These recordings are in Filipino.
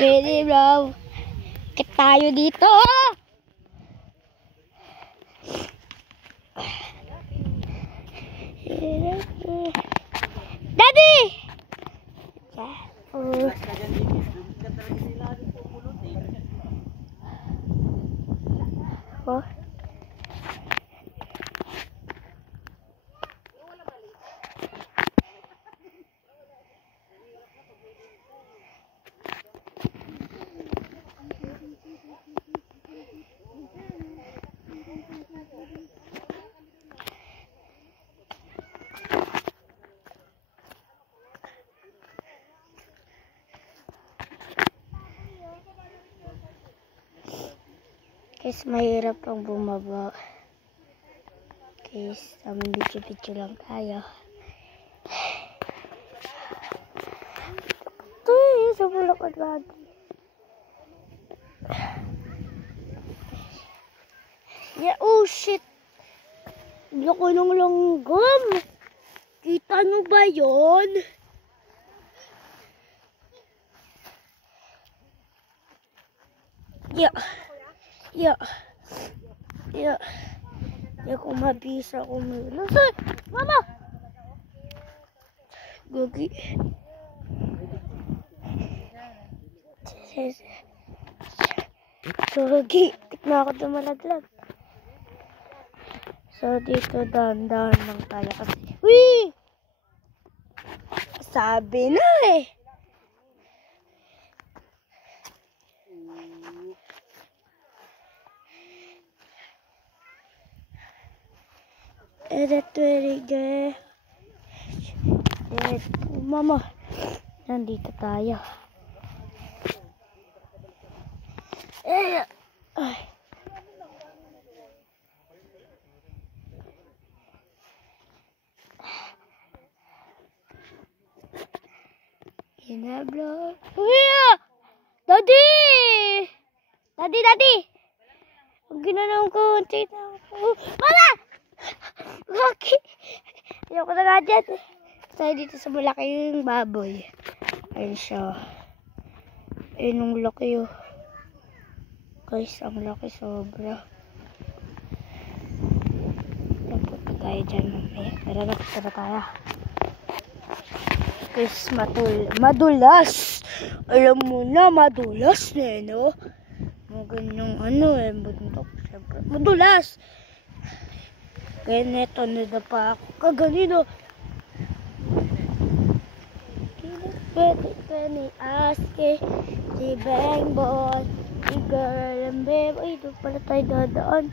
Pwede bro. Kit tayo dito. Daddy! Oh. Guys, mahirap pang bumaba. Guys, video lang tayo. Uy, sa bulakad lagi. Yeah, oh shit. Loko ng langgam. Kita nyo ba yun? Yeah. Kung mabisa ko muna. Mama! Gogi. Gogi. Tikna ako dumalaglag. So, dito dahan-dahan lang tayo kasi. Uy! Sabi na eh. Mama, nandito tayo. Ay. Inablo. Daddy! Ang ginanong ko. Mama! Bakit? Ayoko na nga dyan. Tayo dito sa malaking baboy. Ayun siya. Ayun ang laki oh. Guys, ang laki sobra. Napunta tayo dyan mamaya. Pero nakita tayo. Guys, madulas. Alam mo na, madulas na eh, no? Mga ganyang bundok. Siyempre, madulas. Kaya neto na pa ako kaganino. Pwede aske si Bang Boy, si Girl and Babe. Ay, doon pala tayo dadaan.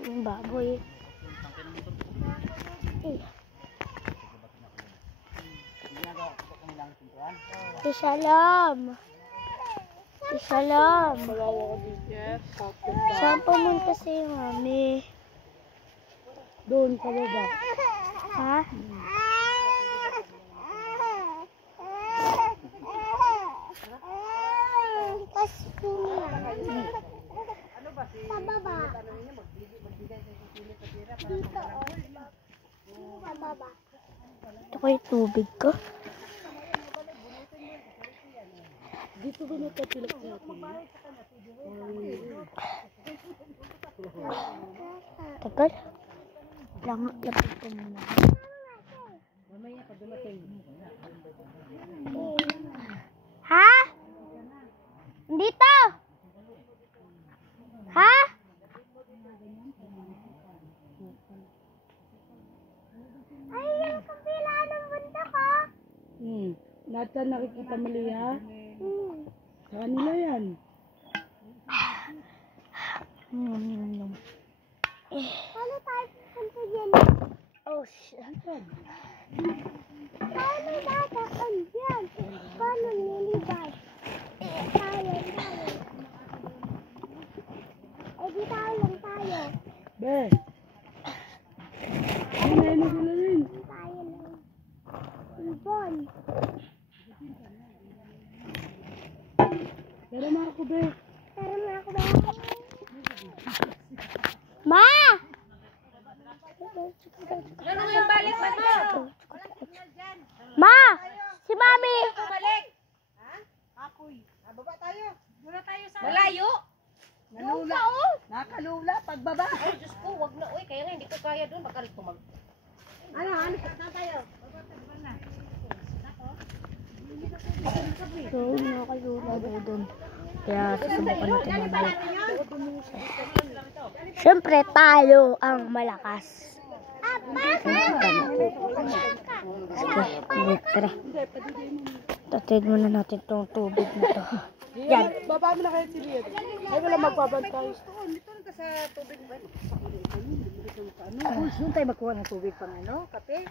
Yung baboy. Salam. Saan pumunta si Mami? Doon sa baba. Ha? Sa baba. Dito. Sa baba. Ito kayo tubig ko. Dito ba nagkatulak natin? Tagal. Lapit ko muna. Mamaya pa dumating. Ha? Dito! Ha? Ay, yung kabila ng bundok ko. Nata nakikita mali ha? Kanila yan. Paano tayo pupunta dyan? Oh, shit. Paano dadaan dyan? Paano nilibay? Tayo. Di tayo lang tayo. Be. Ano sila rin? Tayo lang. Ibon. Pero mga ako, be. Tara na ako ba? Ma! Ano yung balik mo? Ma! Si Mami! Balik. Malayo? Nalula. Nakalula, pagbaba. Ay, Diyos ko, wag na. Uy, kaya nga hindi ko kaya doon. Baka tumag. Ano tayo? So, nakalula daw doon. Kaya susubukan natin mamaya. Siyempre, tayo ang malakas. Sige, hindi, tara. Tatid muna natin itong tubig na to. Yan. Baba mo na kayo si Liet. Ay, wala magbabantay. Doon tayo magkuha ng tubig pang ano, kape.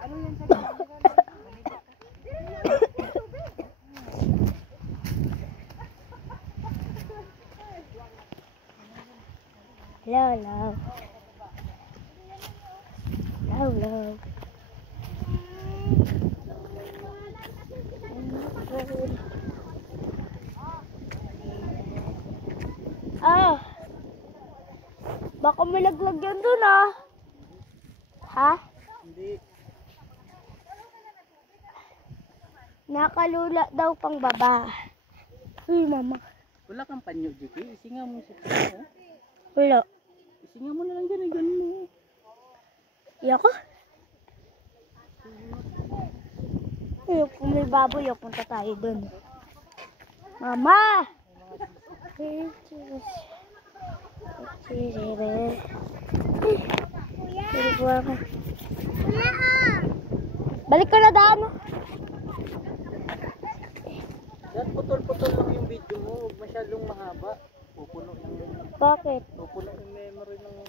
Ano yan sa Hello, hello. Ah, baka malaglag yan dun ah. Ha? Hindi. Nakalula daw pang baba. Uy, mama. Wala kang panyo, Jiki. Isinga mo sa panyo. Wala. Isinga mo na lang dyan, ganun mo. Iyako? Ay, kung may baboy, punta tayo dun. Mama! Balik ka na daan. Yan, putol-putol lang yung video mo. Huwag masyadong mahaba. Pupuno yung Bakit? pupuno yung memory ng